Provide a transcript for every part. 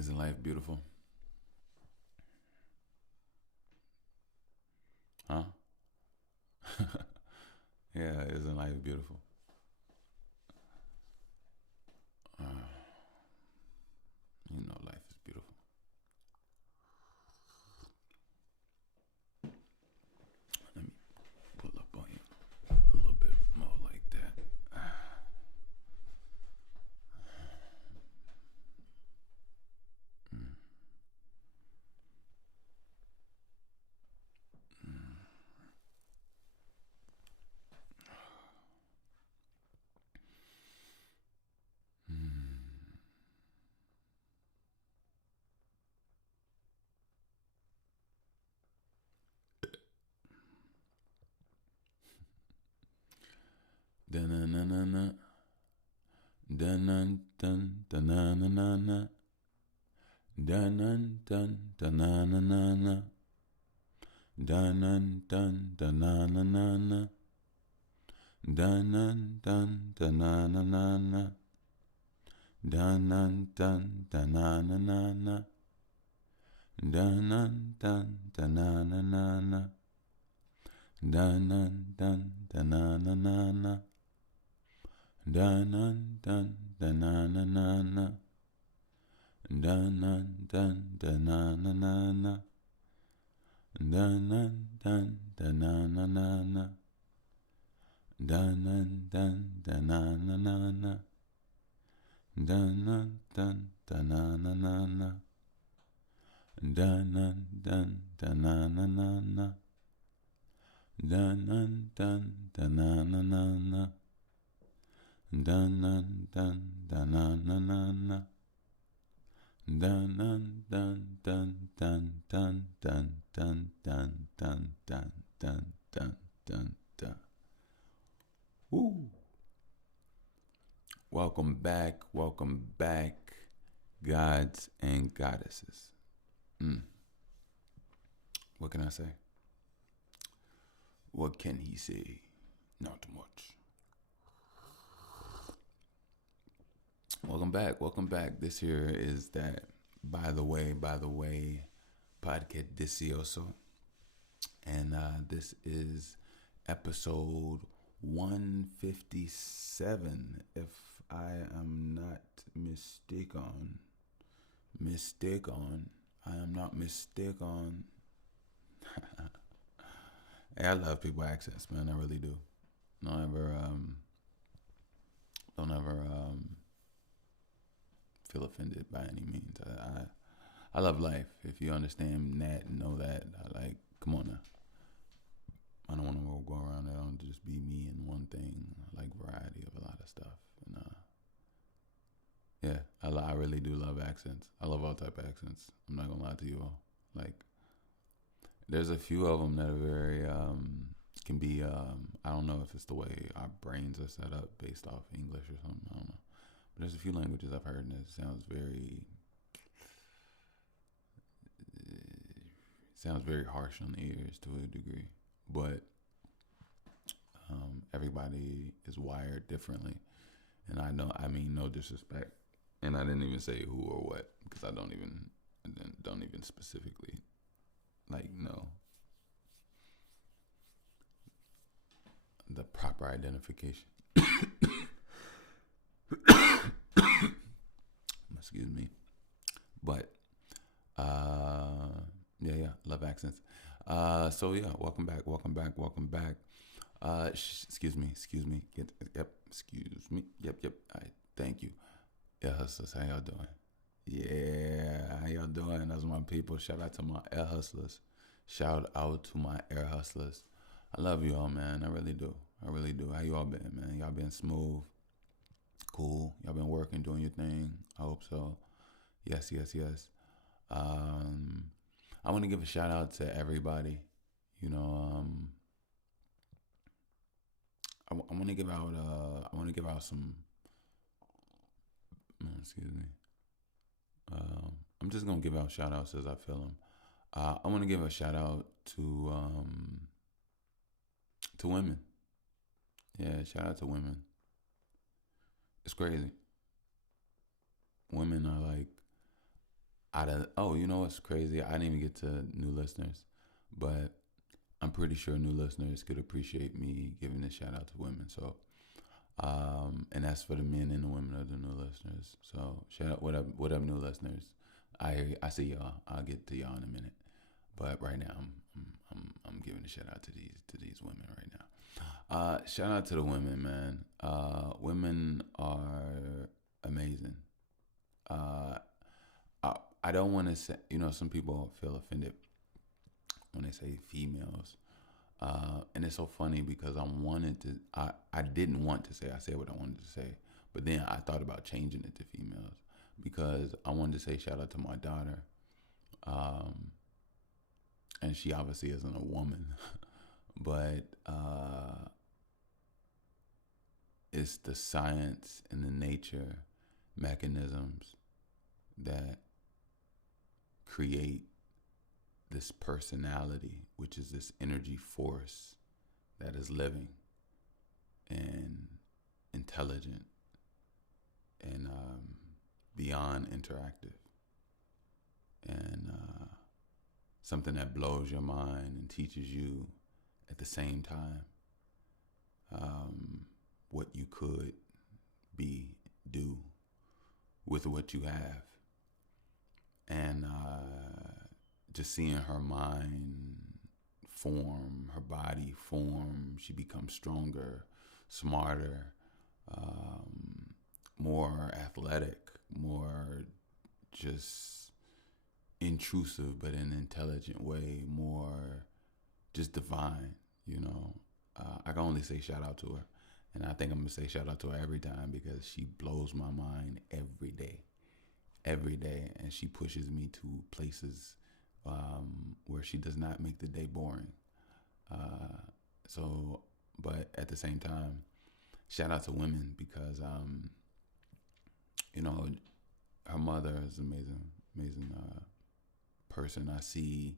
Isn't life beautiful? Huh? Yeah, isn't life beautiful? Uh, life is beautiful. Let me pull up on you a little bit more like that. Mm, mm, mm. Da-na-na-na-na. Da-nan-dun, da-na-na-na-na. Da-nan-dun, da-na-na-na-na. Da-nan-dun, da-na-na-na-na. Da-nan-dun, da-na-na-na-na. Da-nan-dun, da-na-na-na-na. Da-nan-dun, da-na-na-na-na. Da-nan-dun, da-na-na-na-na. Da-nan-dun, da-na-na-na-na. Da-nan-dun, da-na-na-na-na. Da-nan-dun, da-na-na-na-na. Da-nan-dun, da-na-na-na-na. Da-nan-dun, da-na-na-na-na. Da-nan-dun, da-na-na-na-na. Da-nan-dun, da-na-na-na-na. Dun-dun-dun, dun-na-na-na-na. Dun-dun-dun-dun-dun-dun-dun-dun-dun-dun-dun. Woo! Welcome back, gods and goddesses. Mm. What can I say? What can he say? Not much. Welcome back. This here is that by the way, podcast delicioso. And this is episode 157, if I am not mistaken. I am not mistaken. Hey, I love people accents, man. I really do. Don't ever feel offended by any means. I love life. If you understand that and know that, come on now. I don't want to go around. I don't just be me in one thing. I like variety of a lot of stuff. And I really do love accents. I love all type of accents. I'm not gonna lie to you all. There's a few of them that are very can be. I don't know if it's the way our brains are set up based off English or something. I don't know. But there's a few languages I've heard and it sounds very harsh on the ears to a degree. But everybody is wired differently, and I mean no disrespect, and I didn't even say who or what because I don't even specifically know the proper identification. Excuse me, but love accents. So yeah, welcome back. Excuse me. Excuse me. Yep. All right, thank you. Air hustlers, how y'all doing? Yeah, how y'all doing? That's my people. Shout out to my air hustlers. I love you all, man. I really do. How you all been, man? Y'all been smooth, cool. Y'all been working, doing your thing. I hope so. Yes. I want to give a shout out to everybody. I want to give out. Some. Excuse me. I'm just gonna give out shout outs as I feel them. I want to give a shout out to women. Yeah, shout out to women. It's crazy. Women are Oh, you know what's crazy? I didn't even get to new listeners, but I'm pretty sure new listeners could appreciate me giving this shout out to women. So, and that's for the men and the women of the new listeners. So, shout out, what up, new listeners? I see y'all. I'll get to y'all in a minute, but right now I'm giving a shout out to these women right now. Shout out to the women, man. Women are amazing. Uh, I don't want to say, some people feel offended when they say females. And it's so funny because I didn't want to say, I said what I wanted to say, but then I thought about changing it to females because I wanted to say shout out to my daughter. Um, and she obviously isn't a woman, but it's the science and the nature mechanisms that create this personality, which is this energy force that is living and intelligent and beyond interactive, and something that blows your mind and teaches you at the same time what you could be, do with what you have. And just seeing her mind form, her body form, she becomes stronger, smarter, more athletic, more just intrusive, but in an intelligent way, more just divine, you know. I can only say shout out to her. And I think I'm going to say shout out to her every time because she blows my mind every day. Every day. And she pushes me to places where she does not make the day boring. But at the same time, shout out to women because, you know, her mother is amazing, amazing person. I see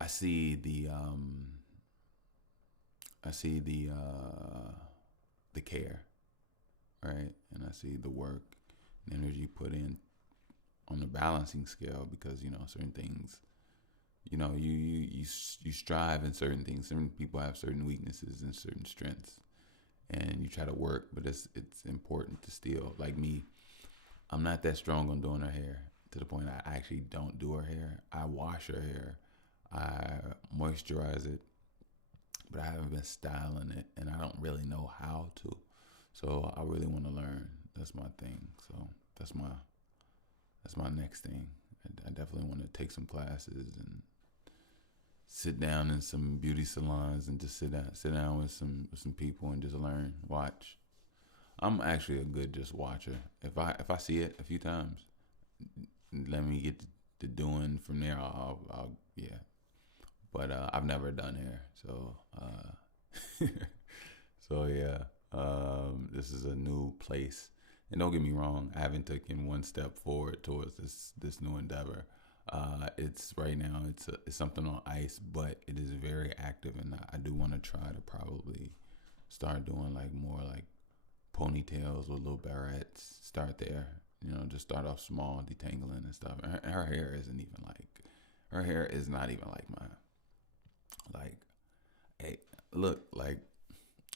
the the care, right? And I see the work and energy put in on the balancing scale because certain things, you strive in certain things. Certain people have certain weaknesses and certain strengths, and you try to work, but it's important to still, like me. I'm not that strong on doing her hair to the point I actually don't do her hair. I wash her hair, I moisturize it, but I haven't been styling it, and I don't really know how to. So I really want to learn. That's my thing. So that's my next thing. I definitely want to take some classes and sit down in some beauty salons and just sit down with some people and just learn, watch. I'm actually a good just watcher. If I see it a few times, let me get to doing from there. I'll yeah. But I've never done hair, so so yeah. This is a new place, and don't get me wrong, I haven't taken one step forward towards this new endeavor. It's right now it's something on ice, but it is very active, and I do want to try to probably start doing like more like ponytails with little barrettes. Start there, just start off small, detangling and stuff. Her hair isn't even like her hair is not even like mine. Like, hey, look, like,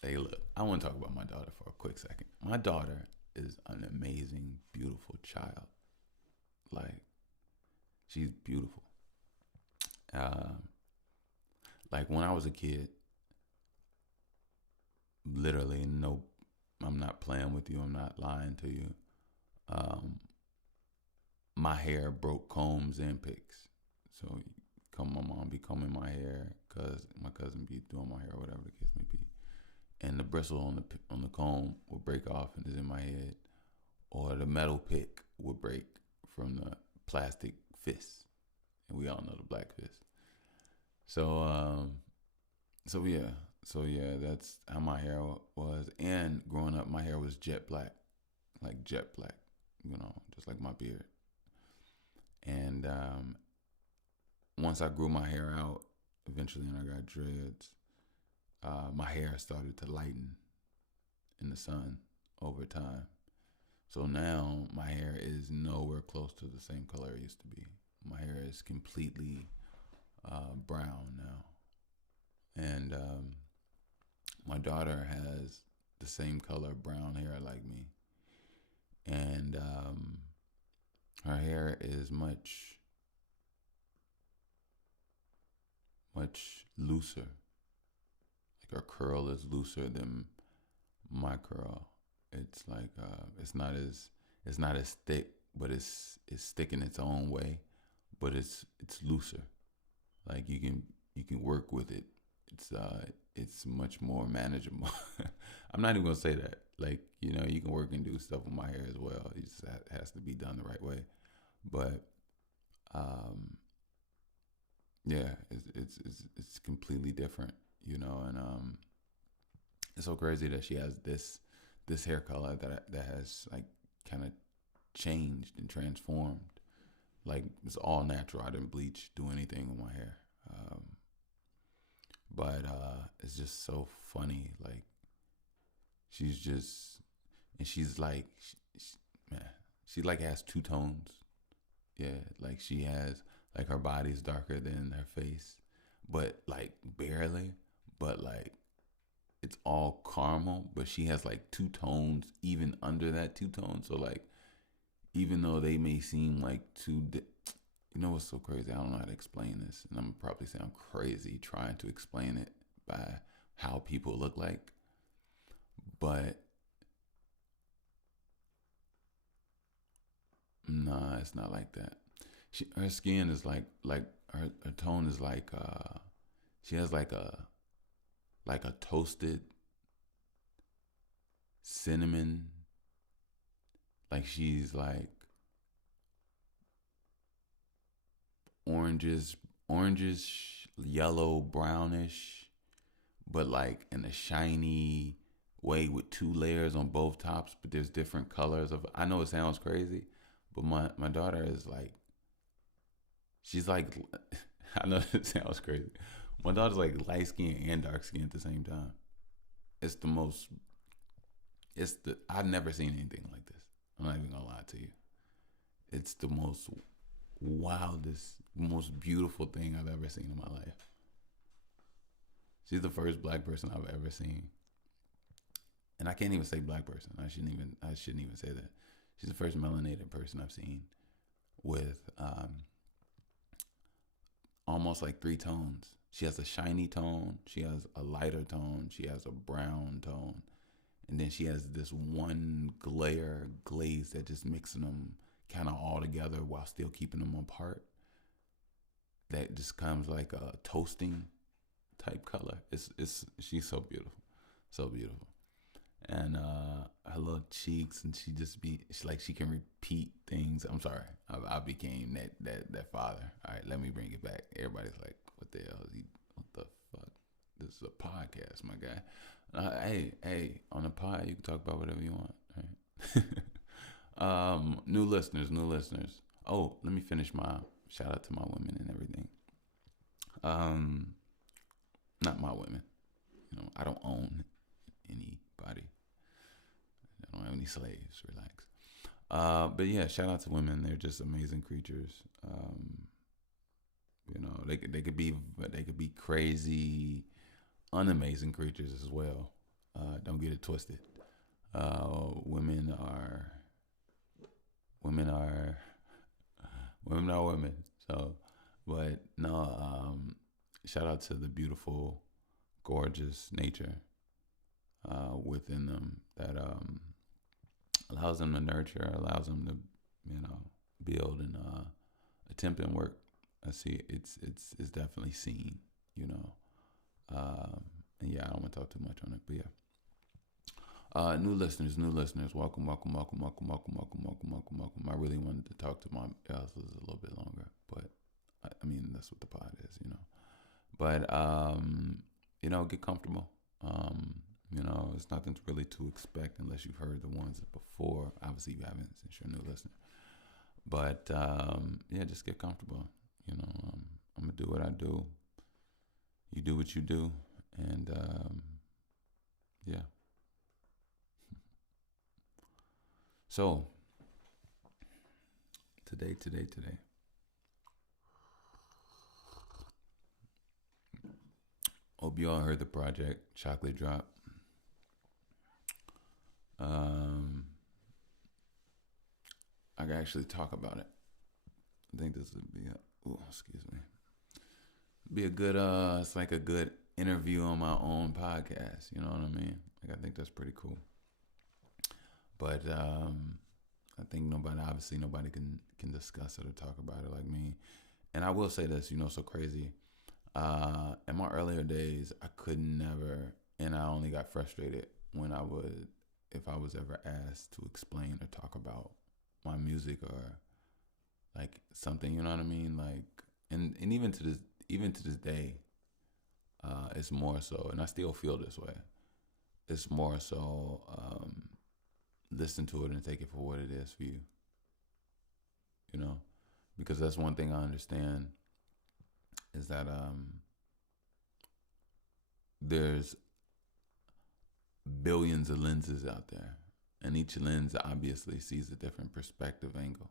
hey, look. I want to talk about my daughter for a quick second. My daughter is an amazing, beautiful child. Like, she's beautiful. Uh, like when I was a kid, literally, no, I'm not playing with you. I'm not lying to you. Um, my hair broke combs and picks. So, my mom be combing my hair, cause my cousin be doing my hair, or whatever the case may be, and the bristle on the comb would break off and is in my head, or the metal pick would break from the plastic fist, and we all know the black fist. So so yeah, that's how my hair was. And growing up, my hair was jet black, like jet black, just like my beard. And once I grew my hair out, eventually, and I got dreads, my hair started to lighten in the sun over time. So now my hair is nowhere close to the same color it used to be. My hair is completely brown now, and my daughter has the same color brown hair like me, and her hair is much looser. Like her curl is looser than my curl. It's like it's not as thick, but it's thick in its own way, but it's looser. Like you can work with it. It's much more manageable. I'm not even gonna say that. Like, you know, you can work and do stuff with my hair as well. It just has to be done the right way. But um, yeah, it's completely different, you know. And it's so crazy that she has this hair color that has like kind of changed and transformed. Like, it's all natural. I didn't bleach, do anything with my hair. Um, but it's just so funny. Like, she's just, and she's like, man, she like has two tones. Yeah, like she has, like her body's darker than her face, but like barely. But like it's all caramel, but she has like two tones even under that two tones. So like, even though they may seem like you know what's so crazy? I don't know how to explain this, and I'm gonna probably sound crazy trying to explain it by how people look like, but nah, it's not like that. Her skin is like her tone is like she has like a toasted cinnamon, like she's like oranges, yellow, brownish, but like in a shiny way with two layers on both tops, but there's different colors of. I know it sounds crazy, but my daughter is like, she's like, I know it sounds crazy. My daughter's like light skin and dark skin at the same time. It's the most. I've never seen anything like this. I'm not even gonna lie to you. It's the most wildest, most beautiful thing I've ever seen in my life. She's the first black person I've ever seen, and I can't even say black person. I shouldn't even say that. She's the first melanated person I've seen with almost like three tones. She has a shiny tone. She has a lighter tone. She has a brown tone, and then she has this one glaze that just mixing them kind of all together while still keeping them apart. That just comes like a toasting type color. It's she's so beautiful, so beautiful, and her little cheeks, and she like she can repeat things. I'm sorry, I became that father. All right, let me bring it back. Everybody's like, what the hell is he? What the fuck? This is a podcast, my guy. Hey, on the pod, you can talk about whatever you want. Right? New listeners. Oh, let me finish my shout out to my women and everything. Not my women. You know, I don't own anybody. I don't have any slaves. Relax. But yeah, shout out to women. They're just amazing creatures. You know, they could be crazy, unamazing creatures as well. Don't get it twisted. Women are women are women are women. So, but no. Shout out to the beautiful, gorgeous nature within them that allows them to nurture, allows them to, you know, build and attempt and work. I see it's definitely seen, you know. And yeah, I don't want to talk too much on it, but yeah. New listeners, welcome. I really wanted to talk to my elders a little bit longer, but I mean, that's what the pod is, you know. But you know, get comfortable. You know, it's nothing really to expect unless you've heard the ones before. Obviously, you haven't since you're a new listener. But yeah, just get comfortable. You know, I'm gonna do what I do. You do what you do, and yeah. So today. Hope you all heard the project Chocolate Drop. Um, I can actually talk about it. I think this would be excuse me. Be a good it's like a good interview on my own podcast, you know what I mean? Like I think that's pretty cool. But I think nobody can discuss it or talk about it like me. And I will say this, so crazy. In my earlier days, I could never, and I only got frustrated when if I was ever asked to explain or talk about my music or like something, you know what I mean? Like, and even to this day, it's more so, and I still feel this way. It's more so, listen to it and take it for what it is for you, because that's one thing I understand is that there's billions of lenses out there, and each lens obviously sees a different perspective angle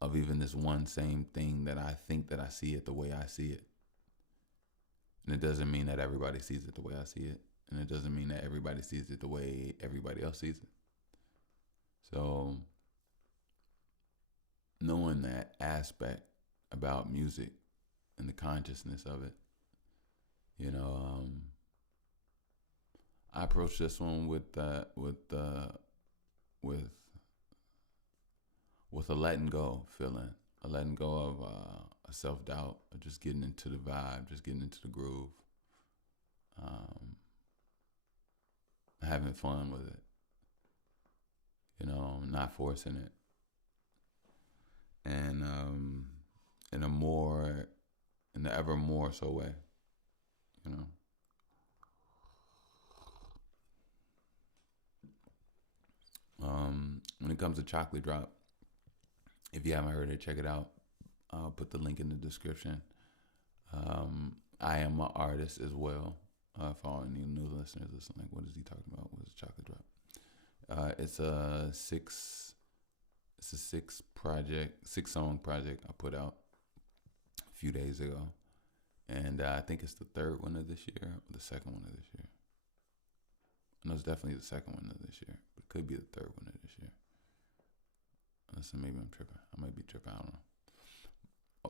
of even this one same thing that I think that I see it the way I see it. And it doesn't mean that everybody sees it the way I see it, and it doesn't mean that everybody sees it the way everybody else sees it. So knowing that aspect about music and the consciousness of it, I approached this one with a letting go feeling, a letting go of a self doubt, of just getting into the vibe, just getting into the groove, having fun with it, not forcing it, and in the ever more so way, you know. When it comes to Chocolate Drop, if you haven't heard it, check it out. I'll put the link in the description. I am an artist as well. For all any new listeners, listen, like, what is he talking about? What is Chocolate Drop? It's a six song project I put out a few days ago, and I think it's the third one of this year, or the second one of this year. No, it's definitely the second one of this year, but it could be the third one of this year. Listen, maybe I'm tripping. I might be tripping. I don't know.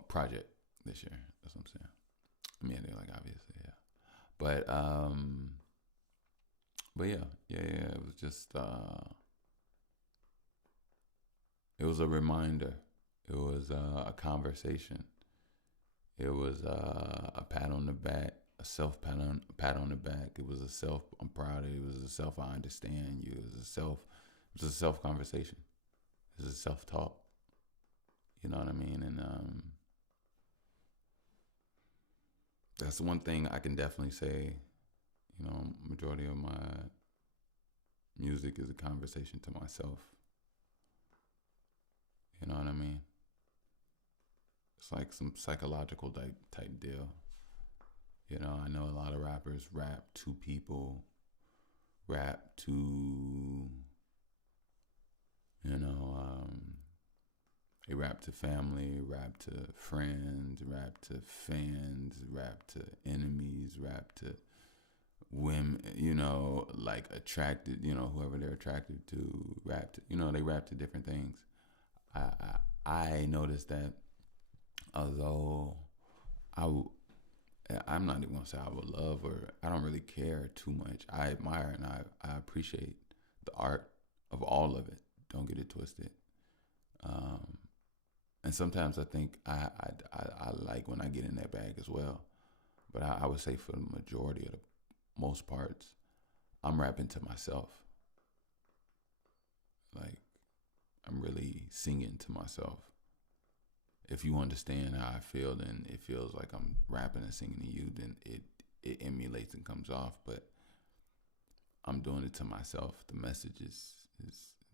Project this year. That's what I'm saying. I mean, they're like obviously, yeah. But yeah. It was just, it was a reminder. It was a conversation. It was a pat on the back, a self pat on the back. It was a self, I'm proud of you. It was a self, I understand you. It was a self conversation. It was a self talk. You know what I mean? And that's the one thing I can definitely say. Majority of my music is a conversation to myself. You know what I mean? It's like some psychological type deal. I know a lot of rappers rap to people, rap to, they rap to family, rap to friends, rap to fans, rap to enemies, rap to women, like attracted, whoever they're attracted to, rap to, they rap to different things. I noticed that although I'm not even gonna say I would love, or I don't really care too much. I admire and I appreciate the art of all of it. Don't get it twisted. And sometimes I think I like when I get in that bag as well. But I would say for the majority of the most parts, I'm rapping to myself. Like, I'm really singing to myself. If you understand how I feel, then it feels like I'm rapping and singing to you, then it emulates and comes off. But I'm doing it to myself. The message is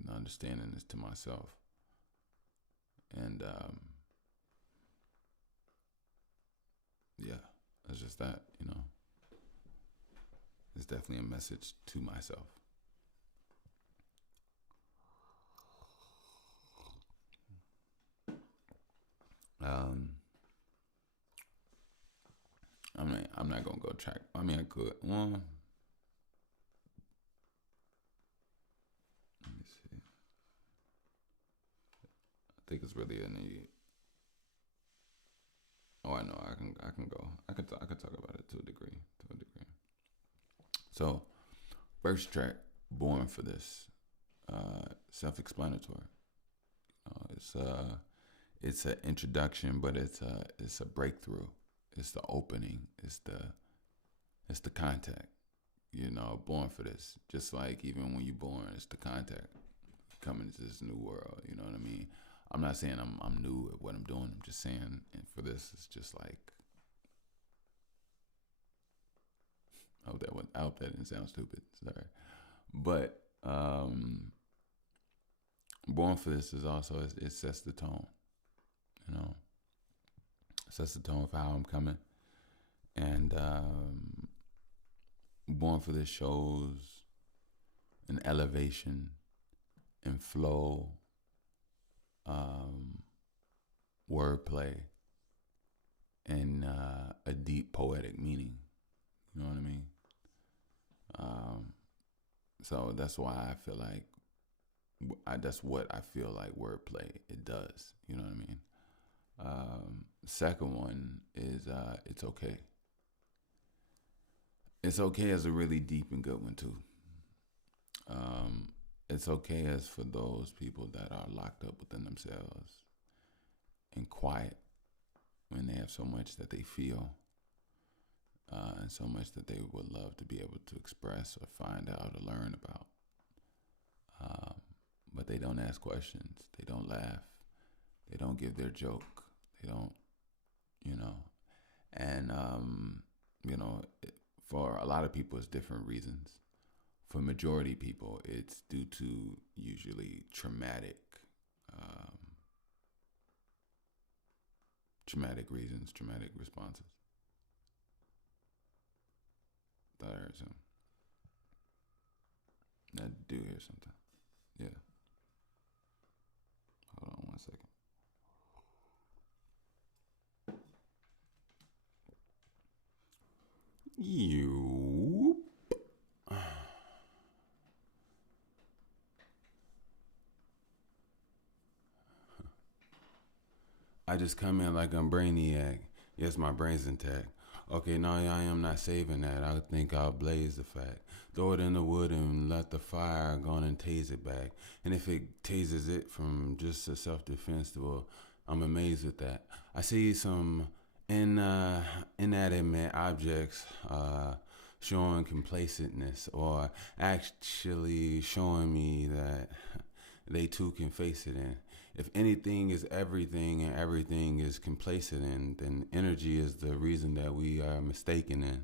the understanding is to myself. And yeah, it's just that, it's definitely a message to myself. I mean, I'm not gonna go track. I mean, I could. Well, let me see. I think it's really a need. Oh, I know. I can go. I could talk about it to a degree. To a degree. So, first track, "Born for This," self-explanatory. It's an introduction, but it's a breakthrough. It's the opening. It's the contact. You know, born for this. Just like even when you're born, it's the contact coming into this new world. You know what I mean? I'm not saying I'm new at what I'm doing. I'm just saying, and for this, it's just like I hope that didn't sound stupid. Sorry, but born for this is also it sets the tone. You know, sets the tone for how I'm coming, and born for this shows an elevation and flow, wordplay, and a deep poetic meaning. You know what I mean? So that's why I feel like that's what I feel like wordplay it does. You know what I mean? Second one is it's okay. It's okay as a really deep and good one too. It's okay as for those people that are locked up within themselves and quiet when they have so much that they feel, and so much that they would love to be able to express or find out or learn about. But they don't ask questions. They don't laugh. They don't give their joke. They don't, you know. And, you know, for a lot of people, it's different reasons. For majority people, it's due to usually um, traumatic reasons, traumatic responses. Thought I heard something. I do hear something. Yeah. Hold on one second. You. I just come in like I'm Brainiac. Yes, my brain's intact. Okay, no, I am not saving that. I think I'll blaze the fact. Throw it in the wood and let the fire go on and tase it back. And if it tases it from just a self-defense, well, I'm amazed with that. I see some inanimate objects showing complacentness or actually showing me that they too can face it in. If anything is everything and everything is complacent in, then energy is the reason that we are mistaken in.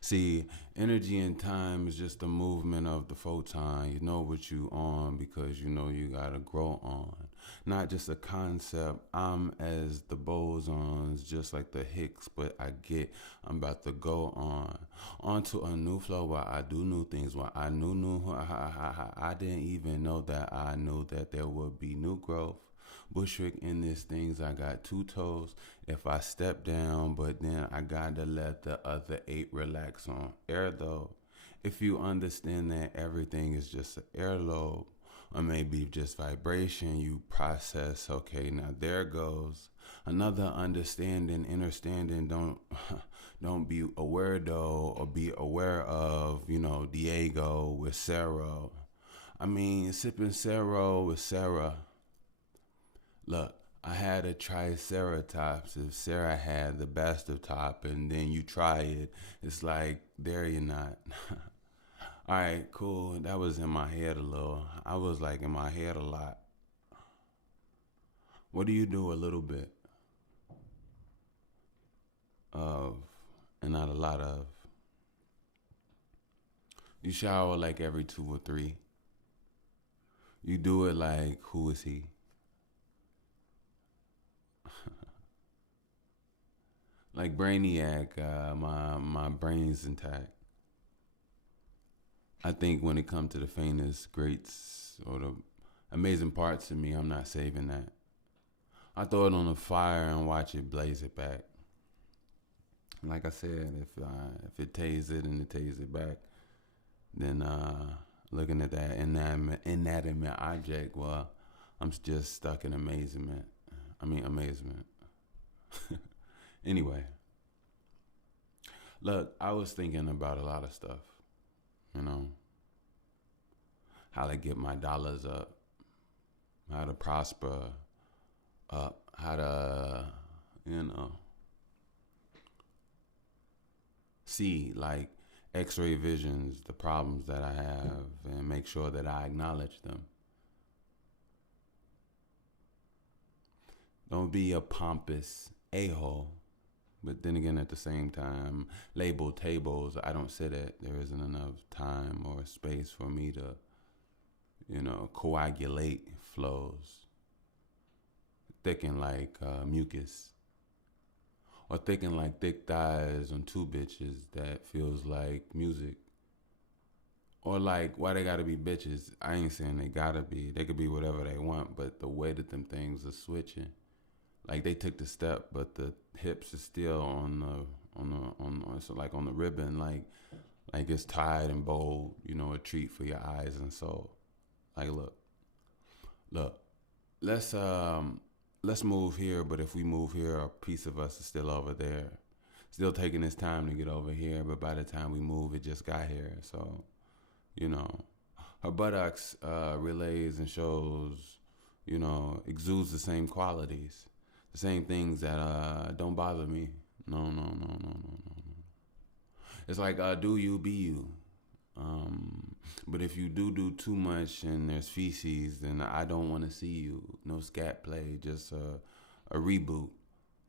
See, energy and time is just the movement of the photon. You know what you on because you know you gotta grow on. Not just a concept. I'm as the bosons, just like the Higgs, but I'm about to go on to a new flow where I do new things. Where I I didn't even know that I knew that there would be new growth. Bushwick in these things, I got 2 toes. If I step down, but then I gotta let the other 8 relax on air though. If you understand that everything is just an airlobe, or maybe just vibration, you process, okay, now there goes another understanding, understanding, don't don't be aware though, or be aware of, you know, Diego with Sarah. I mean, sipping Sarah with Sarah. Look, I had a triceratops. If Sarah had the best of top and then you try it, it's like, there you're not. All right, cool. That was in my head a little. I was like in my head a lot. What do you do a little bit of and not a lot of? You shower like every 2 or 3. You do it like, who is he? Like Brainiac, my brain's intact. I think when it comes to the famous greats or the amazing parts of me, I'm not saving that. I throw it on the fire and watch it blaze it back. Like I said, if it tastes it and it tastes it back, then looking at that inanimate object, well, I'm just stuck in amazement. Amazement. Anyway, look, I was thinking about a lot of stuff. You know, how to get my dollars up, how to prosper up, how to, you know, see like x-ray visions, the problems that I have, and make sure that I acknowledge them. Don't be a pompous a-hole, but then again, at the same time, label tables I don't sit at. There isn't enough time or space for me to, coagulate flows, thicken like mucus, or thicken like thick thighs on two bitches that feels like music. Or like, why they gotta be bitches? I ain't saying they gotta be. They could be whatever they want, but the way that them things are switching, like they took the step, but the hips is still so like on the ribbon, like it's tied and bold. A treat for your eyes and soul. Like, look, let's move here. But if we move here, a piece of us is still over there, still taking its time to get over here. But by the time we move, it just got here. So, her buttocks relays and shows, exudes the same qualities, the same things that don't bother me. No. It's like, do you, be you. But if you do too much and there's feces, then I don't want to see you. No scat play, just a reboot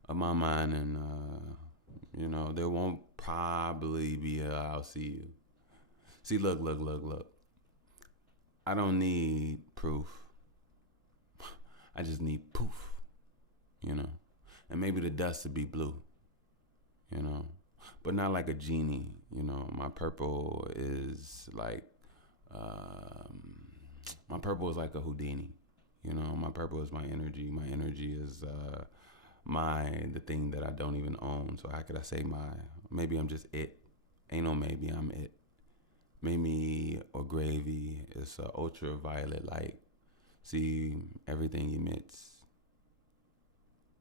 of my mind, and there won't probably be a I'll see you. See, look. I don't need proof. I just need poof, and maybe the dust would be blue, but not like a genie. My purple is like, a Houdini. My purple is my energy. My energy is the thing that I don't even own. So how could I say maybe I'm just it? Ain't no maybe, I'm it. Mimi or gravy is ultraviolet light. See, everything emits,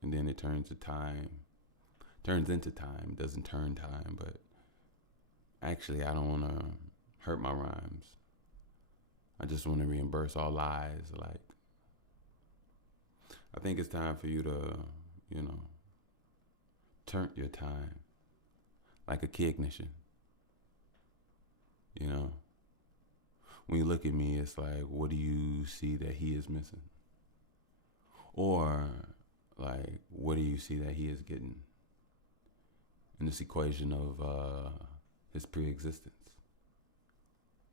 and then it turns into time. Doesn't turn time, but actually I don't want to hurt my rhymes. I just want to reimburse all lies. Like, I think it's time for you to, turn your time like a key ignition. When you look at me, it's like, what do you see that he is missing? Or like, what do you see that he is getting in this equation of his pre-existence?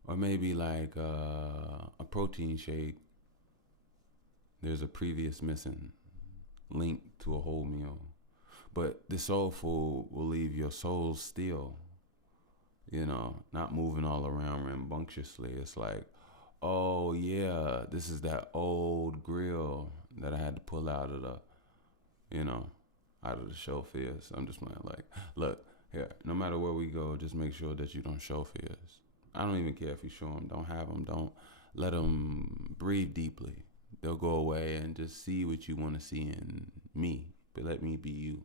Or maybe like a protein shake, there's a previous missing link to a whole meal. But the soul food will leave your soul still, not moving all around rambunctiously. It's like, oh yeah, this is that old grill that I had to pull out of the show fears. I'm just playing. Like, look, here, no matter where we go, just make sure that you don't show fears. I don't even care if you show them. Don't have them. Don't let them breathe deeply. They'll go away, and just see what you want to see in me. But let me be you.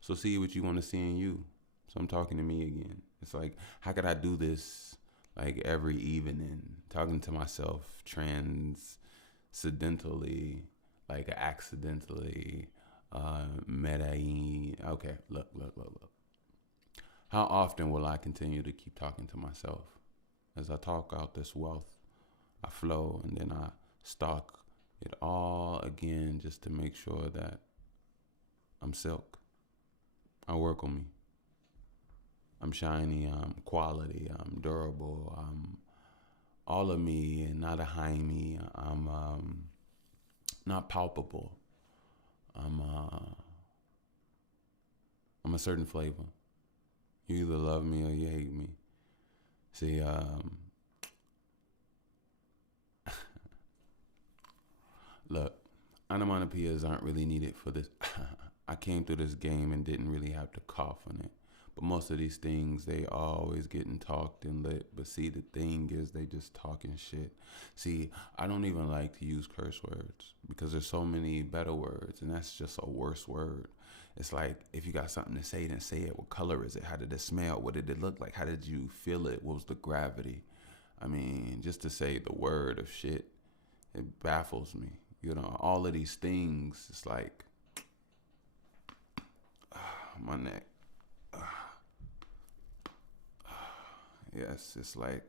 So see what you want to see in you. So I'm talking to me again. It's like, how could I do this like every evening, talking to myself transcendentally, like accidentally, Okay, look. How often will I continue to keep talking to myself? As I talk out this wealth, I flow, and then I stalk it all again just to make sure that I'm silk. I work on me. I'm shiny, I'm quality, I'm durable, I'm all of me and not a Jaime. I'm not palpable. I'm a certain flavor. You either love me or you hate me. See, look, onomatopoeias aren't really needed for this. I came through this game and didn't really have to cough on it. But most of these things, they always getting talked and lit. But see, the thing is, they just talking shit. See, I don't even like to use curse words because there's so many better words, and that's just a worse word. It's like, if you got something to say, then say it. What color is it? How did it smell? What did it look like? How did you feel it? What was the gravity? I mean, just to say the word of shit, it baffles me. You know, all of these things, it's like, my neck. Yes, it's like,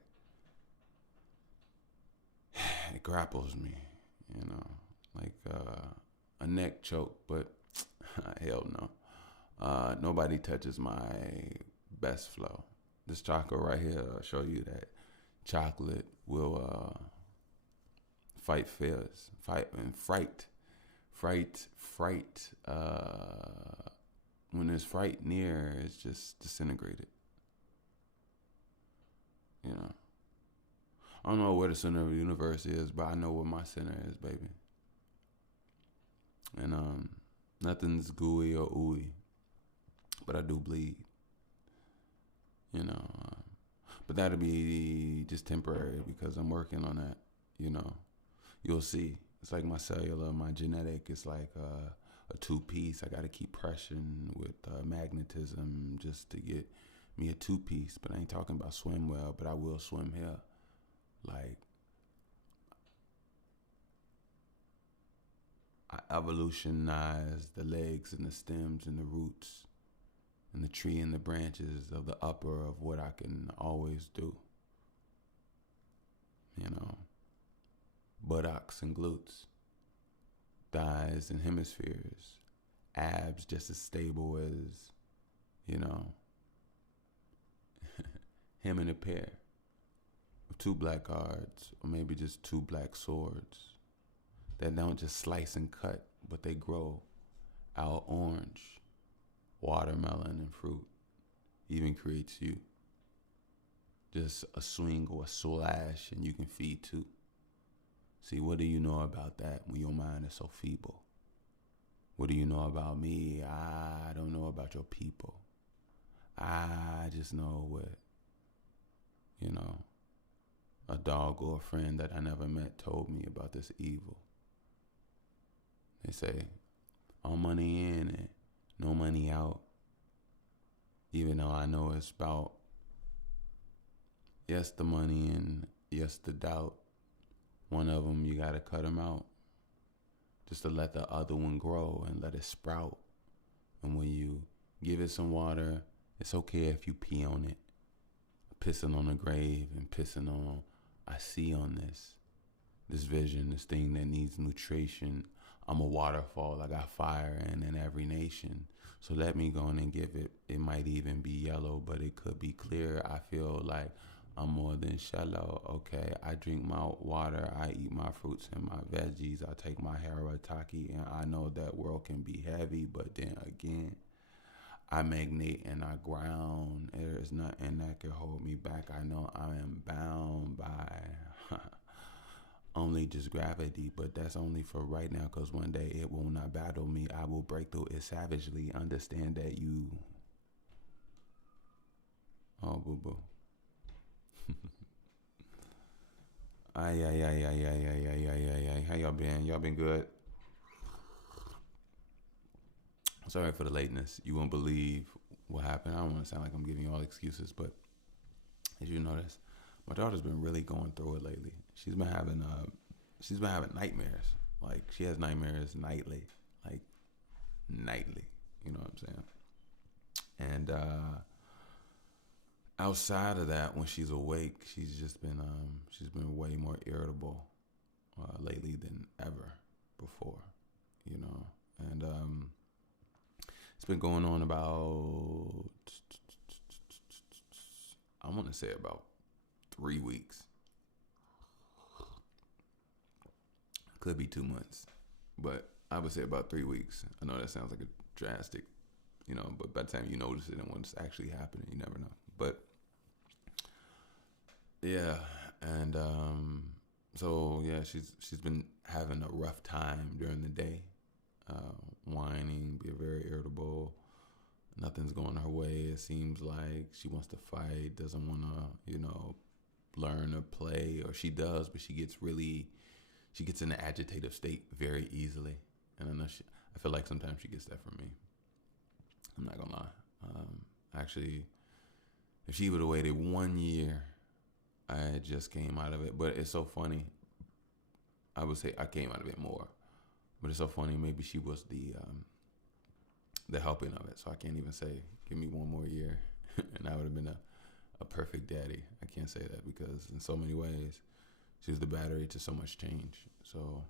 it grapples me, you know, like a neck choke, but hell no. Nobody touches my best flow. This chocolate right here, I'll show you that chocolate will fight fears, fright. When there's fright near, it's just disintegrated. You know, I don't know where the center of the universe is, but I know where my center is, baby. And nothing's gooey or ooey, but I do bleed. You know, but that'll be just temporary because I'm working on that. You know, you'll see. It's like my cellular, my genetic. It's like a two-piece. I got to keep pressing with magnetism just to get me a two-piece. But I ain't talking about swim well, but I will swim here. Like, I evolutionized the legs and the stems and the roots and the tree and the branches of the upper of what I can always do. You know, buttocks and glutes, thighs and hemispheres, abs just as stable as, you know, him in a pair of two black cards, or maybe just two black swords that don't just slice and cut, but they grow out orange, watermelon, and fruit. Even creates you. Just a swing or a slash, and you can feed two. See, what do you know about that when your mind is so feeble? What do you know about me? I don't know about your people. I just know what, you know, a dog or a friend that I never met told me about this evil. They say, all money in and no money out. Even though I know it's about, yes, the money and yes, the doubt. One of them, you got to cut them out just to let the other one grow and let it sprout. And when you give it some water, it's okay if you pee on it. Pissing on a grave and pissing on, I see on this vision, this thing that needs nutrition. I'm a waterfall. I got fire in every nation. So let me go in and give it. It might even be yellow, but it could be clear. I feel like I'm more than shallow. Okay, I drink my water. I eat my fruits and my veggies. I take my Haritaki, and I know that world can be heavy, but then again, I magnate and I ground. There is nothing that can hold me back. I know I am bound by only just gravity, but that's only for right now, because one day it will not battle me. I will break through it savagely. Understand that you... Oh, boo-boo. Ay. How y'all been? Y'all been good? Sorry for the lateness. You won't believe what happened. I don't want to sound like I'm giving you all excuses, but as you notice, my daughter's been really going through it lately. She's been having nightmares. Like, she has nightmares nightly. Like, nightly. You know what I'm saying? And outside of that, when she's awake, she's been way more irritable lately than ever before. You know, and it's been going on about, I want to say about 3 weeks. Could be 2 months, but I would say about 3 weeks. I know that sounds like a drastic, you know, but by the time you notice it and when it's actually happening, you never know. But yeah, and So yeah, she's been having a rough time during the day, whining, be very irritable. Nothing's going her way. It seems like she wants to fight, doesn't want to, learn or play, or she does, but she gets in an agitative state very easily. And I feel like sometimes she gets that from me. I'm not gonna lie. Actually, if she would have waited 1 year, I just came out of it. But it's so funny. I would say I came out of it more. But it's so funny. Maybe she was the helping of it. So I can't even say, give me 1 more year, and I would have been a perfect daddy. I can't say that because in so many ways, she was the battery to so much change. So,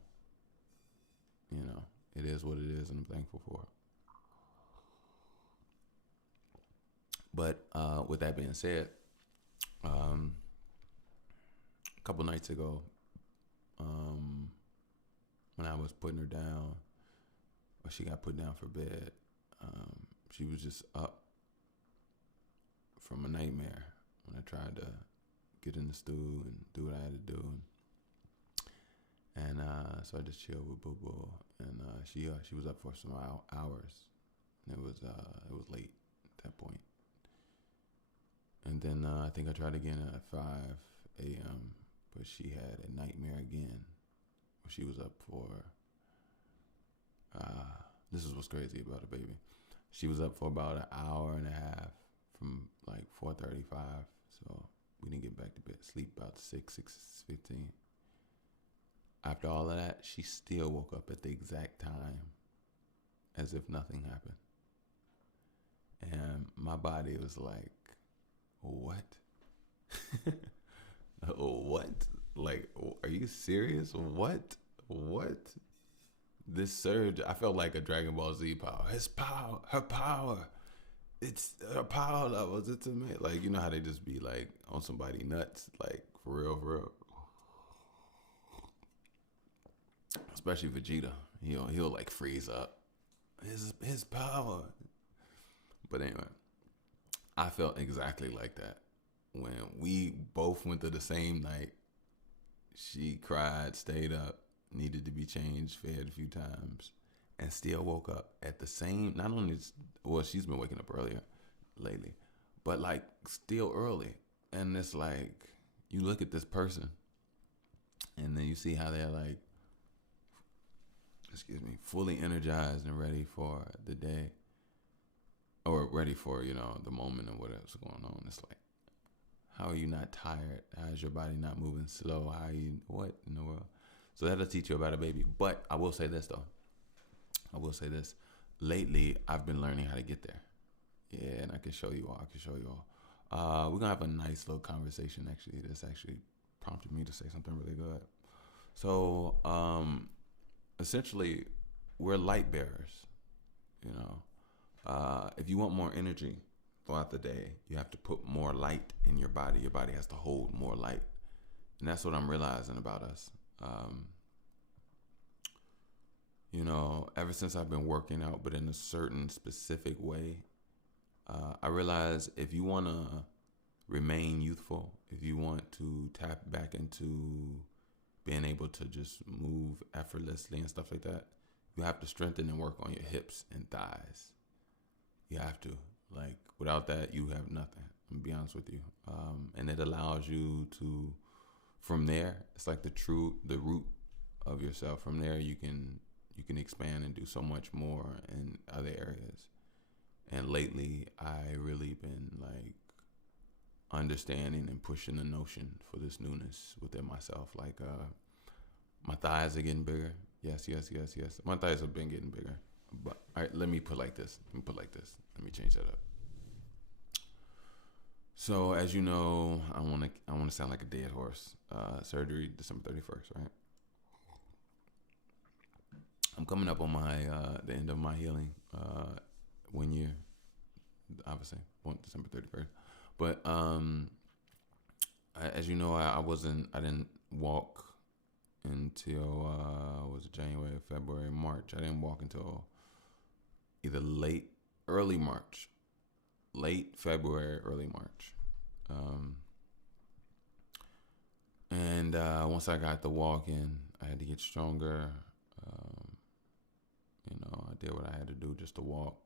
it is what it is, and I'm thankful for it. But with that being said, a couple nights ago, when I was putting her down, or she got put down for bed, she was just up from a nightmare when I tried to get in the stool and do what I had to do. And so I just chilled with Boo Boo, and she was up for some hours. And it was late at that point. And then I think I tried again at 5 a.m., but she had a nightmare again. She was up for, this is what's crazy about a baby. She was up for about an hour and a half from like 4:35. So we didn't get back to bed, sleep about 6:15. After all of that, she still woke up at the exact time as if nothing happened. And my body was like, what? What? Like, are you serious? What? This surge, I felt like a Dragon Ball Z power. Her power. It's her power levels. It's amazing. Like, you know how they just be like on somebody nuts, like for real. Especially Vegeta, he'll like freeze up. His power. But anyway, I felt exactly like that when we both went to the same night. She cried, stayed up, needed to be changed, fed a few times, and still woke up at the same. Not only, she's been waking up earlier lately, but like still early. And it's like you look at this person, and then you see how they're like, fully energized and ready for the day, or ready for the moment of whatever's going on. It's like, how are you not tired? How is your body not moving slow? What in the world? So that'll teach you about a baby. But I will say this though. Lately, I've been learning how to get there. Yeah, and I can show you all. We're gonna have a nice little conversation actually. This actually prompted me to say something really good. So, essentially, we're light bearers. If you want more energy throughout the day, you have to put more light in your body. Your body has to hold more light. And that's what I'm realizing about us. Ever since I've been working out, but in a certain specific way, I realize if you want to remain youthful, if you want to tap back into being able to just move effortlessly and stuff like that, you have to strengthen and work on your hips and thighs. You have to. Like, without that, you have nothing. I'm gonna be honest with you. And it allows you to, from there, it's like the root of yourself. From there, you can expand and do so much more in other areas. And lately, I really been like understanding and pushing the notion for this newness within myself. Like, my thighs are getting bigger. Yes. My thighs have been getting bigger. But all right, let me put like this. Let me change that up. So as you know, I want to sound like a dead horse. Surgery December 31st, right? I'm coming up on my the end of my healing. 1 year, obviously, December 31st. But as you know, I didn't walk until was it January, February, March. I didn't walk until either late February, early March. And once I got the walking, I had to get stronger. Um, I did what I had to do just to walk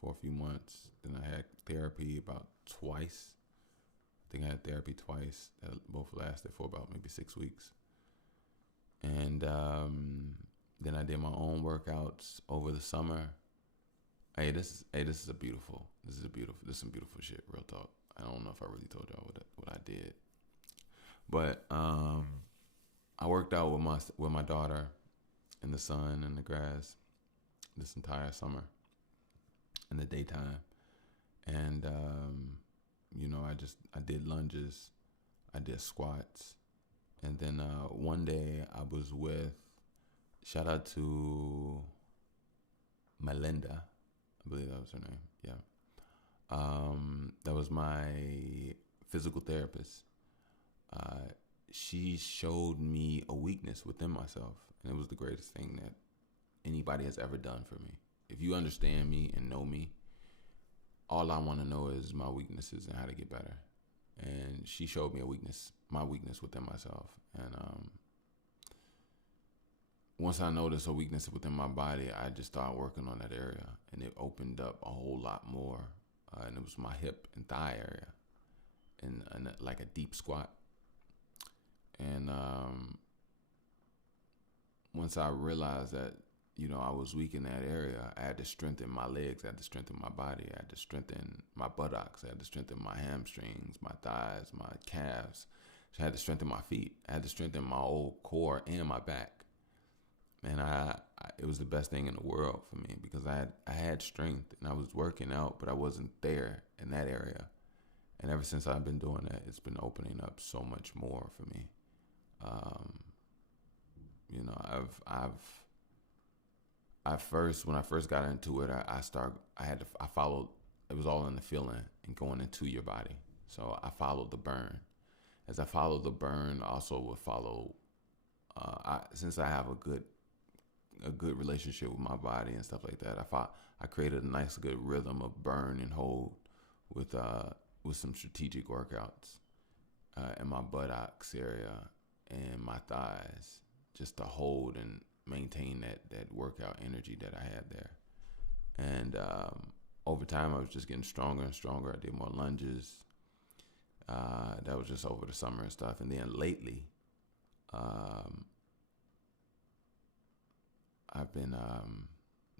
for a few months. Then I had therapy about twice. I think I had therapy twice. That both lasted for about maybe 6 weeks. And then I did my own workouts over the summer. This is some beautiful shit. Real talk. I don't know if I really told y'all what I did, but I worked out with my daughter in the sun and the grass this entire summer in the daytime, and I did lunges, I did squats, and then one day I was with, shout out to Melinda, I believe that was her name. Yeah. That was my physical therapist. Uh, she showed me a weakness within myself, and it was the greatest thing that anybody has ever done for me. If you understand me and know me, all I want to know is my weaknesses and how to get better. And she showed me my weakness within myself. And once I noticed a weakness within my body, I just started working on that area, and it opened up a whole lot more. And it was my hip and thigh area, and like a deep squat. And once I realized that, I was weak in that area, I had to strengthen my legs, I had to strengthen my body, I had to strengthen my buttocks, I had to strengthen my hamstrings, my thighs, my calves. So I had to strengthen my feet. I had to strengthen my whole core and my back. And it was the best thing in the world for me, because I had strength and I was working out, but I wasn't there in that area. And ever since I've been doing that, it's been opening up so much more for me. When I first got into it, I followed, it was all in the feeling and going into your body. So I followed the burn. As I followed the burn, I also would follow, since I have a good relationship with my body and stuff like that, I created a nice good rhythm of burn and hold with some strategic workouts in my buttocks area and my thighs, just to hold and maintain that workout energy that I had there. And over time, I was just getting stronger and stronger. I did more lunges. That was just over the summer and stuff. And then lately, I've been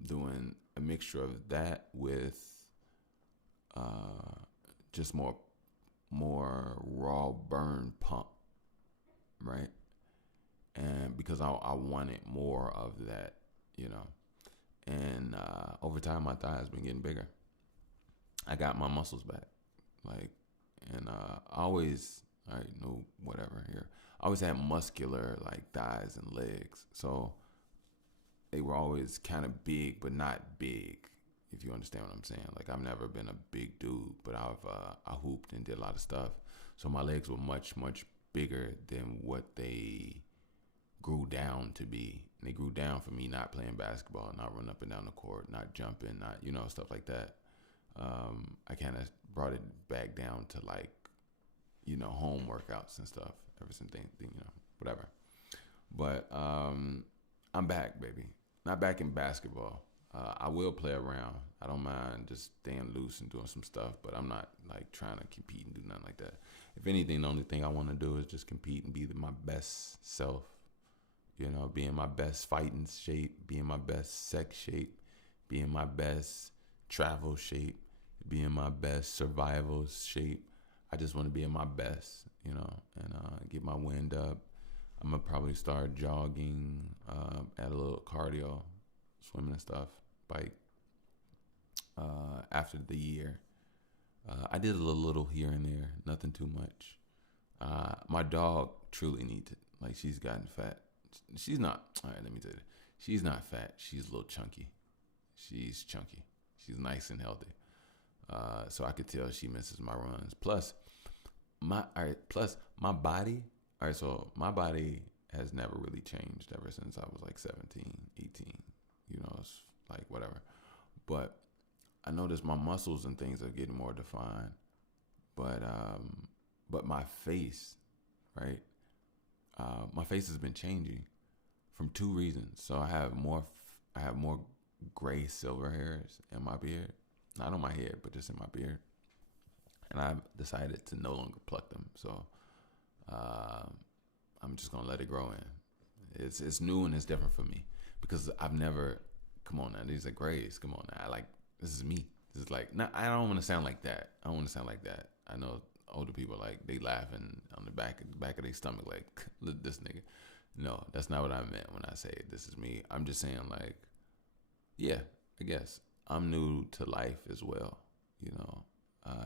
doing a mixture of that with just more raw burn pump, right? And because I wanted more of that, and over time my thigh has been getting bigger. I got my muscles back, and I always, whatever here. I always had muscular thighs and legs, so they were always kind of big, but not big, if you understand what I'm saying. I've never been a big dude, but I hooped and did a lot of stuff. So my legs were much, much bigger than what they grew down to be. And they grew down for me not playing basketball, not running up and down the court, not jumping, not, stuff like that. I kind of brought it back down to home workouts and stuff, everything, whatever. But I'm back, baby. Not back in basketball. I will play around. I don't mind just staying loose and doing some stuff, but I'm not trying to compete and do nothing like that. If anything, the only thing I want to do is just compete and be my best self. Be in my best fighting shape, be in my best sex shape, be in my best travel shape, be in my best survival shape. I just want to be in my best, and get my wind up. I'm going to probably start jogging, add a little cardio, swimming and stuff, bike, after the year. I did a little here and there, nothing too much. My dog truly needs it. She's gotten fat. She's not, all right, let me tell you. She's not fat. She's a little chunky. She's chunky. She's nice and healthy. So I could tell she misses my runs. Plus my body. All right, so my body has never really changed ever since I was 17, 18. It's whatever. But I noticed my muscles and things are getting more defined. But my face, right? my face has been changing from two reasons. So I have more gray silver hairs in my beard, not on my head, but just in my beard. And I've decided to no longer pluck them. So uh, I'm just gonna let it grow in. It's new and it's different for me because I've never. Come on now, these are grays. Come on now, this is me. This is like, not, I don't want to sound like that. I don't want to sound like that. I know older people like they laughing on the back of their stomach like, look this nigga. No, that's not what I meant when I say this is me. I'm just saying like, yeah, I guess I'm new to life as well. You know,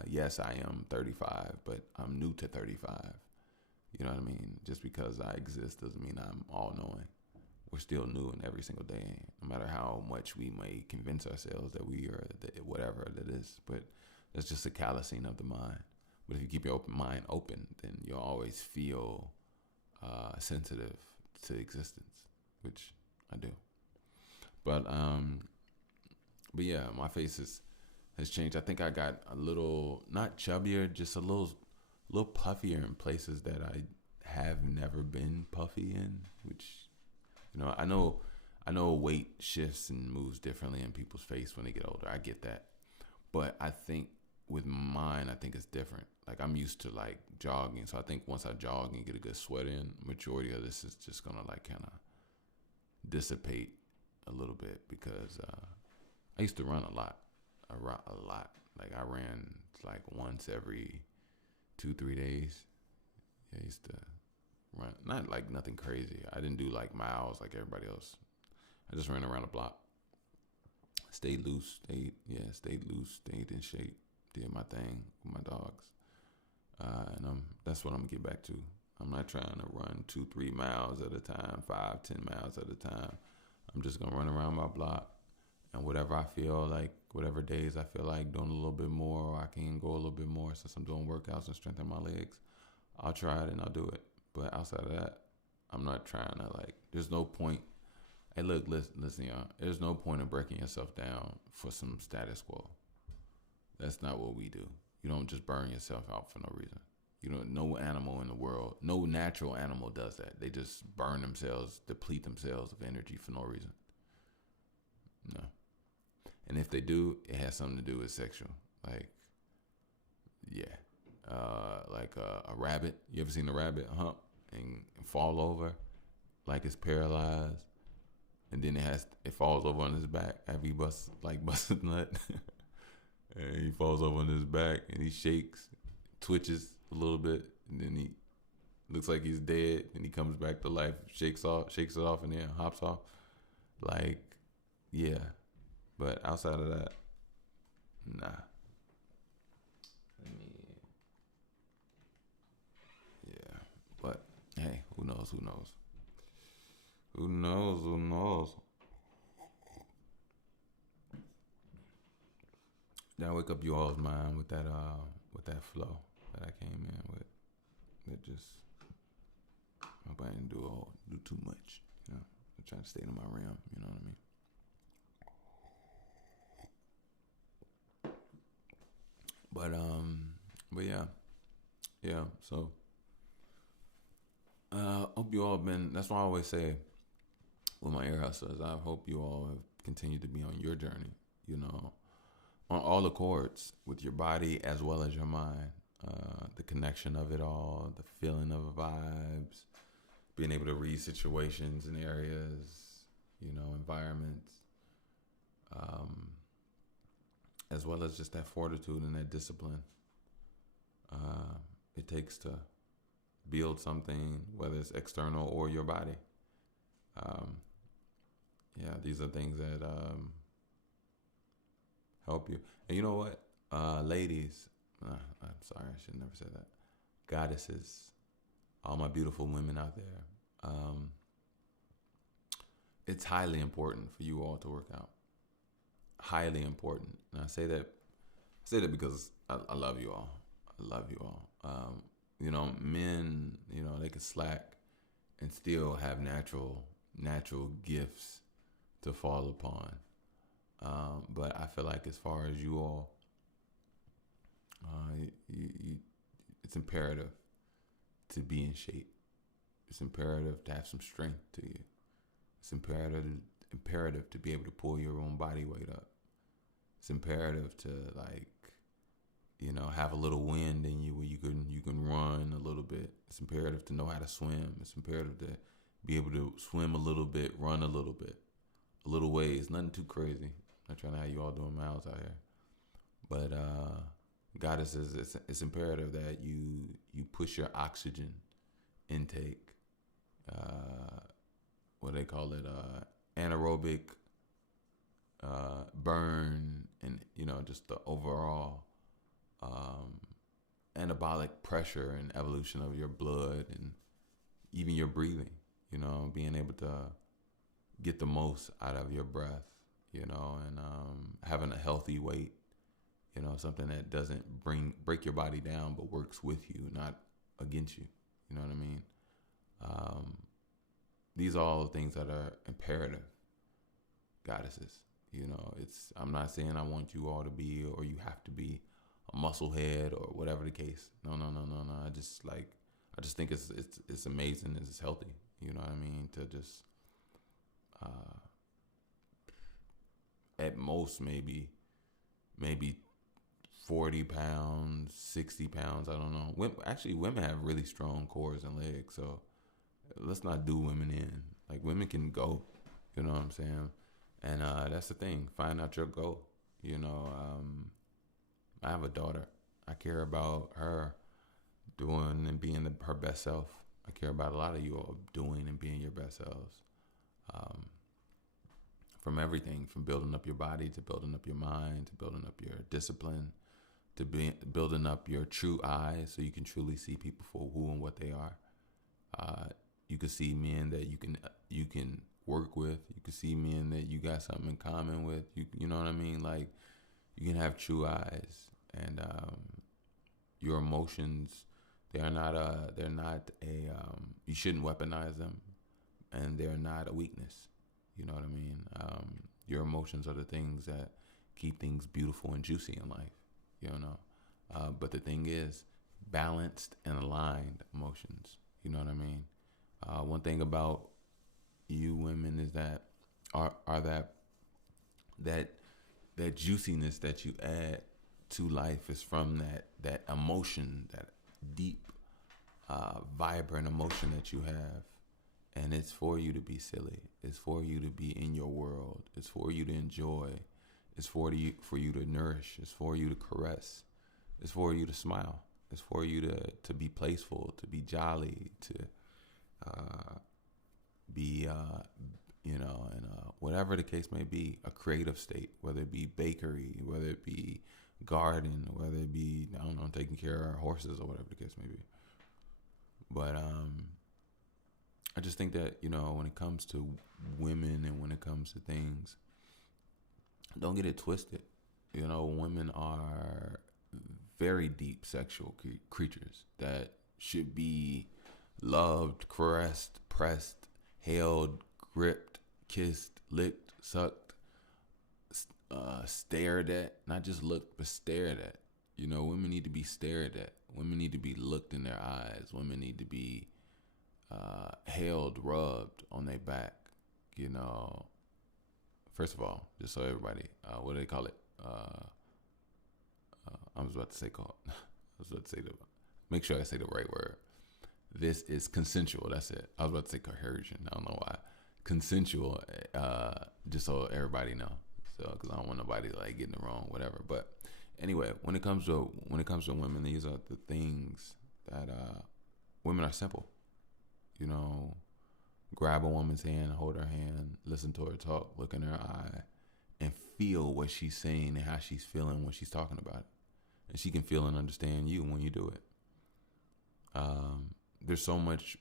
yes, I am 35, but I'm new to 35. You know what I mean? Just because I exist doesn't mean I'm all knowing. We're still new in every single day, no matter how much we may convince ourselves that we are whatever that is. But that's just a callousing of the mind. But if you keep your mind open, then you'll always feel sensitive to existence, which I do. But yeah, my face has changed. I think I got a little, not chubbier, just a little puffier in places that I have never been puffy in, which, you know, I know weight shifts and moves differently in people's face when they get older. I get that. But I think with mine, I think it's different. Like I'm used to like jogging. So I think once I jog and get a good sweat in, majority of this is just going to like kind of dissipate a little bit because I used to run a lot. Like I ran like once every 2-3 days. Yeah, I used to run, not like nothing crazy. I didn't do like miles like everybody else. I just ran around the block. Stayed loose, stayed in shape, did my thing with my dogs. And that's what I'm gonna get back to. I'm not trying to run 2-3 miles at a time, 5-10 miles at a time. I'm just gonna run around my block, and whatever I feel like, whatever days I feel like doing a little bit more, or I can go a little bit more since I'm doing workouts and strengthening my legs, I'll try it and I'll do it. But outside of that, I'm not trying to like. There's no point. Hey, look, listen, y'all. There's no point in breaking yourself down for some status quo. That's not what we do. You don't just burn yourself out for no reason. You know, no animal in the world, no natural animal does that. They just burn themselves, deplete themselves of energy for no reason. No. And if they do, it has something to do with sexual. Like, yeah. Like a rabbit. You ever seen a rabbit hump and fall over like it's paralyzed? And then it falls over on his back after he busts a nut. And he falls over on his back and he shakes, twitches a little bit, and then he looks like he's dead, and he comes back to life, shakes it off, and then hops off. Like, yeah. But outside of that, nah. Yeah. But hey, who knows? Now wake up you all's mind with that flow that I came in with. That just, I hope I didn't do too much. You know, I'm trying to stay in my realm. You know what I mean? But yeah. So, hope you all been. That's why I always say with my ear hustlers, I hope you all have continued to be on your journey. You know, on all the chords with your body as well as your mind. The connection of it all, the feeling of vibes, being able to read situations and areas, you know, environments, as well as just that fortitude and that discipline it takes to build something, whether it's external or your body. Yeah, these are things that help you. And you know what, ladies, I'm sorry, I should never say that. Goddesses, all my beautiful women out there, it's highly important for you all to work out. Highly important. And I say that because I love you all. I love you all. You know, men, you know, they can slack and still have natural gifts to fall upon. But I feel like as far as you all, you, it's imperative to be in shape. It's imperative to have some strength to you. It's imperative to be able to pull your own body weight up. It's imperative to, like, have a little wind in you where you can run a little bit. It's imperative to know how to swim. It's imperative to be able to swim a little bit, run a little bit, a little ways, nothing too crazy. I'm not trying to have you all doing miles out here, but goddesses, it's imperative that you push your oxygen intake, what they call it, anaerobic burn, and just the overall anabolic pressure and evolution of your blood and even your breathing. Being able to get the most out of your breath, and having a healthy weight, something that doesn't break your body down but works with you, not against you. You know what I mean? These are all the things that are imperative, goddesses. I'm not saying I want you all to be, or you have to be, a muscle head or whatever the case. No. I just think it's amazing. It's healthy. You know what I mean? To just at most maybe 40 pounds, 60 pounds. I don't know. Women have really strong cores and legs, so let's not do women in. Like, women can go. You know what I'm saying? And that's the thing. Find out your goal. I have a daughter. I care about her doing and being her best self. I care about a lot of you all doing and being your best selves. From everything, from building up your body to building up your mind to building up your discipline to building up your true eyes so you can truly see people for who and what they are. You can see men that you can work with. You can see men that you got something in common with. You know what I mean? Like, you can have true eyes, and your emotions, they're not a you shouldn't weaponize them, and they're not a weakness. You know what I mean? Your emotions are the things that keep things beautiful and juicy in life. But the thing is, balanced and aligned emotions. You know what I mean? One thing about you women is that that juiciness that you add to life is from that emotion, that deep, vibrant emotion that you have. And it's for you to be silly. It's for you to be in your world. It's for you to enjoy. It's for you to nourish. It's for you to caress. It's for you to smile. It's for you to be playful, to be jolly, to be, in whatever the case may be, a creative state, whether it be bakery, whether it be garden, whether it be, I don't know, taking care of our horses or whatever the case may be. But I just think that, when it comes to women and when it comes to things, don't get it twisted. Women are very deep sexual creatures that should be loved, caressed, pressed, held, gripped, kissed, licked, sucked, stared at. Not just looked, but stared at. Women need to be stared at. Women need to be looked in their eyes. Women need to be held, rubbed on their back. First of all, just so everybody, what do they call it? I was about to say make sure I say the right word. This is consensual. That's it. I was about to say coercion. I don't know why. Consensual, just so everybody know. So, because I don't want nobody getting it wrong, whatever. But anyway, when it comes to women, these are the things that women are simple. Grab a woman's hand, hold her hand, listen to her talk, look in her eye, and feel what she's saying and how she's feeling when she's talking about it. And she can feel and understand you when you do it. There's so much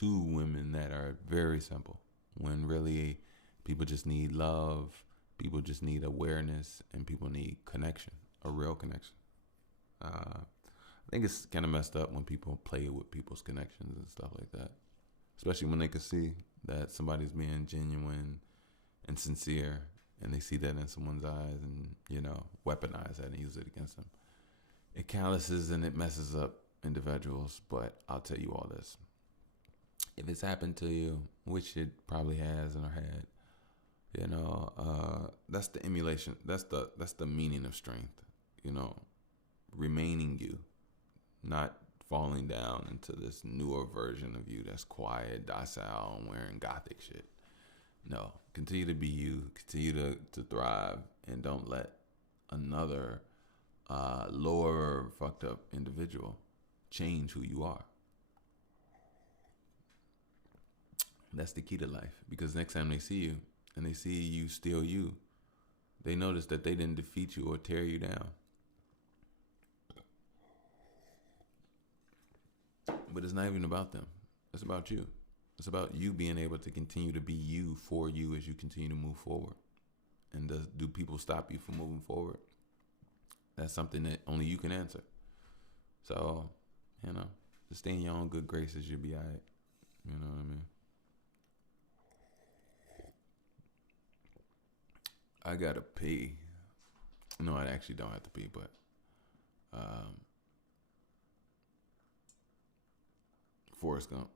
to women that are very simple, when really people just need love, people just need awareness, and people need connection, a real connection. I think it's kind of messed up when people play with people's connections and stuff like that, especially when they can see that somebody's being genuine and sincere, and they see that in someone's eyes and, weaponize that and use it against them. It calluses and it messes up individuals, but I'll tell you all this. if it's happened to you, which it probably has or had, that's the emulation. That's the meaning of strength. You know, remaining you, not falling down into this newer version of you that's quiet, docile, and wearing gothic shit. No, continue to be you. Continue to thrive, and don't let another lower fucked up individual change who you are. That's the key to life. Because next time they see you and they see you still you, they notice that they didn't defeat you or tear you down. But it's not even about them. It's about you. It's about you being able to continue to be you for you as you continue to move forward. And do people stop you from moving forward? That's something that only you can answer. So, just stay in your own good graces, you'll be all right. You know what I mean? I gotta pee. No, I actually don't have to pee, but Forrest Gump,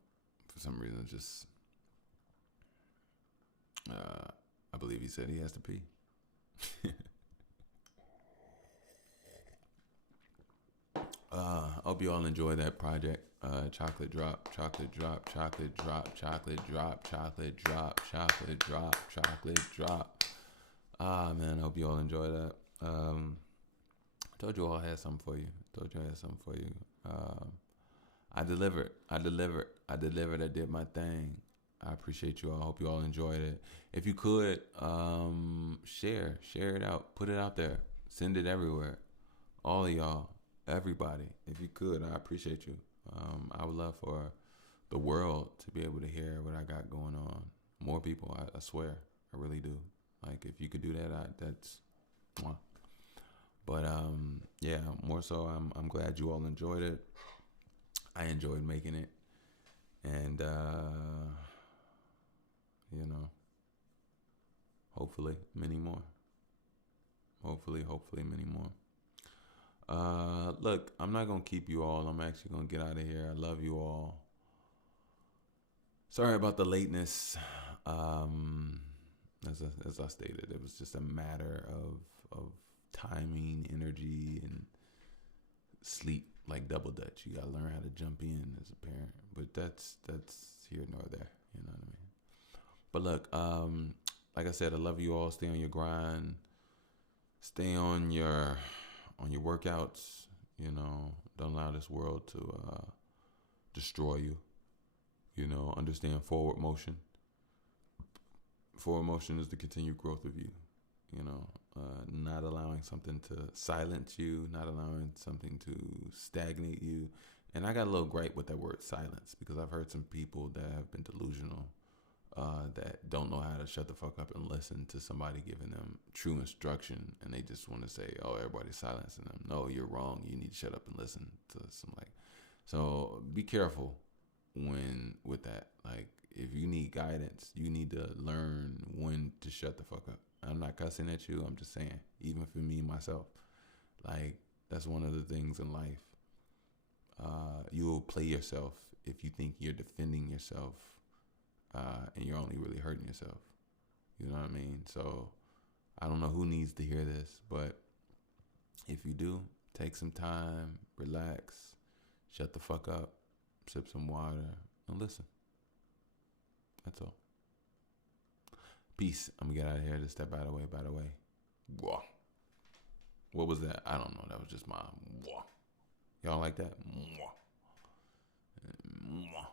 for some reason, just I believe he said he has to pee. Hope you all enjoy that project. Chocolate drop, chocolate drop, chocolate drop, chocolate drop, chocolate drop, chocolate drop, chocolate drop. Man, I hope you all enjoy that. Told you all I had something for you. I delivered. I did my thing. I appreciate you all. I hope you all enjoyed it. If you could, share it out. Put it out there. Send it everywhere. All of y'all, everybody. If you could, I appreciate you. I would love for the world to be able to hear what I got going on. More people, I swear. I really do. Like, if you could do that, that's... Mwah. But, yeah, more so, I'm glad you all enjoyed it. I enjoyed making it. And, hopefully many more. Hopefully many more. Look, I'm not going to keep you all. I'm actually going to get out of here. I love you all. Sorry about the lateness. As I stated, it was just a matter of timing, energy, and sleep, like double dutch. You got to learn how to jump in as a parent. But that's here nor there. You know what I mean? But look, like I said, I love you all. Stay on your grind. Stay on your workouts. Don't allow this world to destroy you. Understand forward motion. Forward motion is the continued growth of you. Not allowing something to silence you, not allowing something to stagnate you. And I got a little gripe with that word silence, because I've heard some people that have been delusional, that don't know how to shut the fuck up and listen to somebody giving them true instruction, and they just want to say, oh, everybody's silencing them. No, you're wrong. You need to shut up and listen to somebody. So be careful with that. Like, if you need guidance, you need to learn when to shut the fuck up. I'm not cussing at you. I'm just saying, even for me, myself, like, that's one of the things in life. You will play yourself if you think you're defending yourself, and you're only really hurting yourself. You know what I mean? So I don't know who needs to hear this, but if you do, take some time, relax, shut the fuck up, sip some water, and listen. That's all. Peace. I'm gonna get out of here. Just step out of the way, by the way. Whoa. What was that? I don't know. That was just my whoa. Y'all like that? Mwah. Mwah.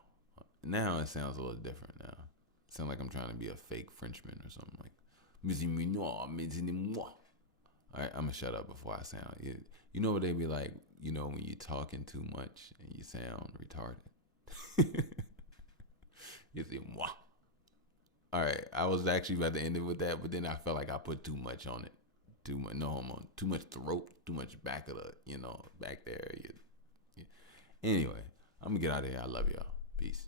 Now it sounds a little different now. It sounds like I'm trying to be a fake Frenchman or something, like all right, I'm gonna shut up before I sound. You know what they be like, when you're talking too much and you sound retarded. You say mwah. All right, I was actually about to end it with that, but then I felt like I put too much on it. Too much, no homo. Too much throat, too much back of the, back there. Anyway, I'm gonna get out of here. I love y'all. Peace.